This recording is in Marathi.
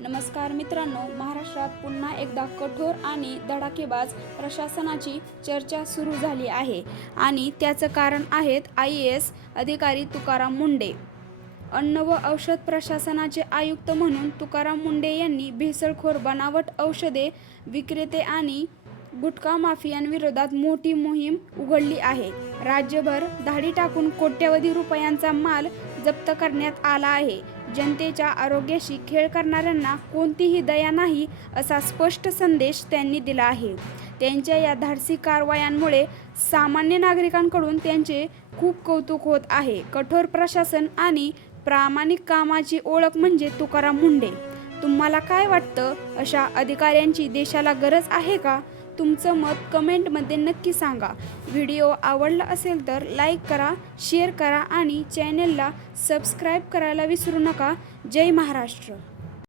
नमस्कार मित्रांनो, महाराष्ट्रात पुन्हा एकदा कठोर आणि धडाकेबाज प्रशासनाची चर्चा सुरू झाली आहे आणि त्याचं कारण आहेत IAS अधिकारी तुकाराम मुंढे. अन्न व औषध प्रशासनाचे आयुक्त म्हणून तुकाराम मुंढे यांनी भेसळखोर बनावट औषधे विक्रेते आणि गुटखा माफियांविरोधात मोठी मोहीम उघडली आहे. राज्यभर धाडी टाकून कोट्यवधी रुपयांचा माल जप्त करण्यात आला आहे. जनतेच्या आरोग्याशी खेळ करणाऱ्यांना कोणतीही दया नाही, असा स्पष्ट संदेश त्यांनी दिला आहे. त्यांच्या या धाडसी कारवायांमुळे सामान्य नागरिकांकडून त्यांचे खूप कौतुक होत आहे. कठोर प्रशासन आणि प्रामाणिक कामाची ओळख म्हणजे तुकाराम मुंढे. तुम्हाला काय वाटतं? अशा अधिकाऱ्यांची देशाला गरज आहे का? तुमचं मत कमेंटमध्ये नक्की सांगा. व्हिडिओ आवडला असेल तर लाईक करा, शेअर करा आणि चॅनेलला सबस्क्राईब करायला विसरू नका. जय महाराष्ट्र.